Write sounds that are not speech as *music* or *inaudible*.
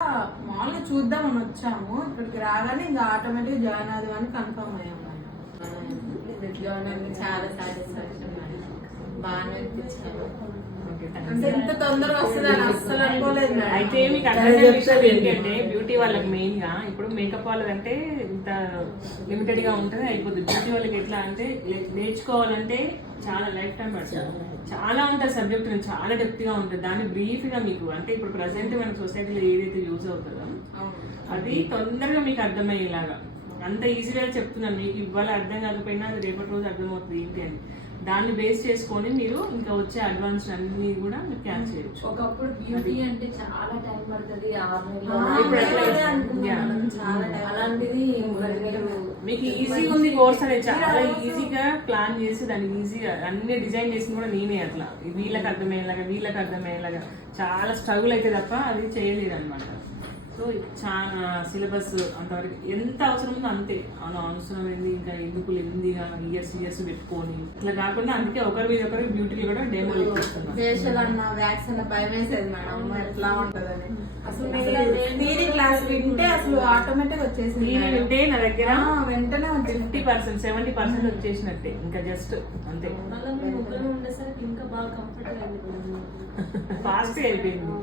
మామూలుగా చూద్దామని వచ్చాము. ఇక్కడికి రాగానే ఇంకా ఆటోమేటిక్ జాయిన్ అది అని కన్ఫర్మ్ అయ్యాము జాయిన్ చాలా సాటిస్ఫాక్షన్ బాగా అనిపించాను ఇంత తొందరగా వస్తుందని అస్సలు అనుకోలేదు. అయితే మీకు అర్థమైన విషయం ఏంటంటే బ్యూటీ వాళ్ళకి మెయిన్గా ఇప్పుడు మేకప్ వాళ్ళకంటే ఇంత లిమిటెడ్గా ఉంటుంది అయిపోతుంది బ్యూటీ వాళ్ళకి ఎట్లా అంటే నేర్చుకోవాలంటే చాలా లైఫ్ టైం పడుతుంది. చాలా ఉంటుంది సబ్జెక్ట్ చాలా డెప్త్గా ఉంటుంది దాన్ని బ్రీఫ్గా మీకు అంటే ఇప్పుడు ప్రజెంట్ మన సొసైటీలో ఏదైతే యూజ్ అవుతుందో. అది తొందరగా మీకు అర్థమయ్యేలాగా. అంత ఈజీగా చెప్తున్నాను. మీకు ఇవాళ అర్థం కాకపోయినా అది రేపటి రోజు అర్థమవుతుంది ఏంటి అని. దాన్ని బేస్ చేసుకొని మీరు ఇంకా వచ్చే అడ్వాన్స్ అన్ని కూడా మీరు క్యాచ్ చేయొచ్చు. ఒకప్పుడు బ్యూటీ అంటే చాలా టైం పడుతుంది. అలాంటిది మీకు ఈజీగా ఉంది కోర్స్ అనేది. చాలా ఈజీగా ప్లాన్ చేసి దానికి ఈజీగా అన్ని డిజైన్ చేసింది కూడా నేనే అట్లా. వీళ్ళకి అర్థమయ్యేలాగా వీళ్ళకి అర్థమయ్యేలాగా. చాలా స్ట్రగుల్ అయితే తప్ప అది చేయలేదు అనమాట సో చాలా సిలబస్ అంతవరకు ఎంత అవసరం ఉందో అంతే. అలా అవసరమైంది ఇంకా ఎందుకు లేనిదిగా ఇయర్స్ ఇయర్స్ పెట్టుకొని. ఇట్లా కాకుండా అందుకే ఒకరి మీద ఒకరికి బ్యూటీలు కూడా డెమో ఇస్తున్నాం ఫేషియల్ అన్న వ్యాక్స్ అన్న భయం వేసేది మేడం. ఎట్లా ఉంటదని. అసలు థియరీ క్లాస్ వింటే అసలు ఆటోమేటిక్ వచ్చేసింది. వింటే నా దగ్గర వెంటనే ఫిఫ్టీ పర్సెంట్ సెవెంటీ పర్సెంట్ వచ్చేసినట్టే. ఇంకా జస్ట్ అంతే. ఉండేసరికి ఇంకా బాగా కంఫర్ట్ ఫాస్ట్ *laughs* అయిపోయింది.